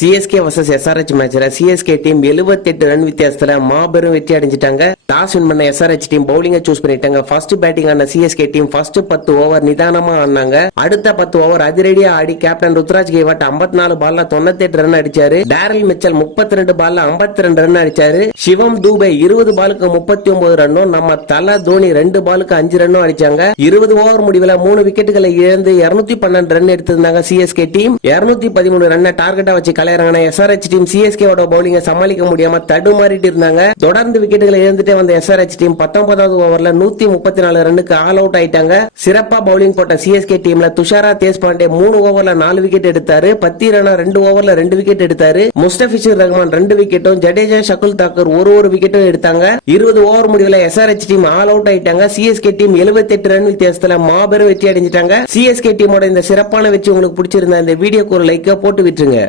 CSK vs SRH மேட்ச்ல CSK team 78 run வித்தியாசத்துல மாபெரும் வெற்றி அடைஞ்சிட்டாங்க. டாஸ் வின் பண்ண SRH டீம் பவுலிங்க சூஸ் பண்ணிட்டாங்க. ஃபர்ஸ்ட் பேட்டிங் ஆன சிஎஸ்கே டீம் ஃபர்ஸ்ட் 10 ஓவர் நிதானமா ஆடினாங்க. அடுத்த 10 ஓவர் அதிரடியா ஆடி கேப்டன் ருத்ராஜ் கெய்வாட் 54 பால்ல 98 ரன் அடிச்சாரு. டேரல் மிச்சல் 32 பால்ல 52 ரன் அடிச்சாரு. சிவம் தூபே 20 பாலுக்கு 39 ரன்னும் நம்ம தல தோனி 2 பாலுக்கு 5 ரன்னும் அடிச்சாங்க. 20 ஓவர் முடிவுல 3 விக்கெட்டுகளை இழந்து 212 ரன் எடுத்திருந்தாங்க சிஎஸ்கே டீம். 213 ரன்னை டார்கெட்டா வச்சு SRH டீம் சிஎஸ்கே ஓட பவுலிங்க சமாளிக்க முடியாம தடுமாறிட்டு இருந்தாங்க. தொடர்ந்து விக்கெட்டுகளை இழந்துட்டே வந்த SRH டீம் 19வது ஓவர்ல 134 ரன்னுக்கு ஆல் அவுட் ஆயிட்டாங்க. சிறப்பா பவுலிங் போட்ட சிஎஸ்கே டீம்ல துஷாரா தேஷ்பாண்டே 3 ஓவர்ல 4 விக்கெட் எடுத்தாரு. பத்தி ராணா 2 ஓவர்ல 2 விக்கெட் எடுத்தாரு. முஸ்தபிசுர் ரஹ்மான் 2 விக்கெட்டும், ஜடேஜா ஷகுல் தாக்கூர் ஒரு விக்கெட்டும் எடுத்தாங்க. 20 ஓவர் முடிவுல SRH டீம் ஆல் அவுட் ஆயிட்டாங்க. சிஎஸ்கே டீம் 78 ரன் வித்தியாசத்துல மாபெரும் வெற்றி அடைஞ்சிட்டாங்க. சிஎஸ்கே டீமோட இந்த சிறப்பான வெற்றி உங்களுக்கு பிடிச்சிருந்தா இந்த வீடியோக்கு ஒரு லைக் போட்டு விட்டுருங்க.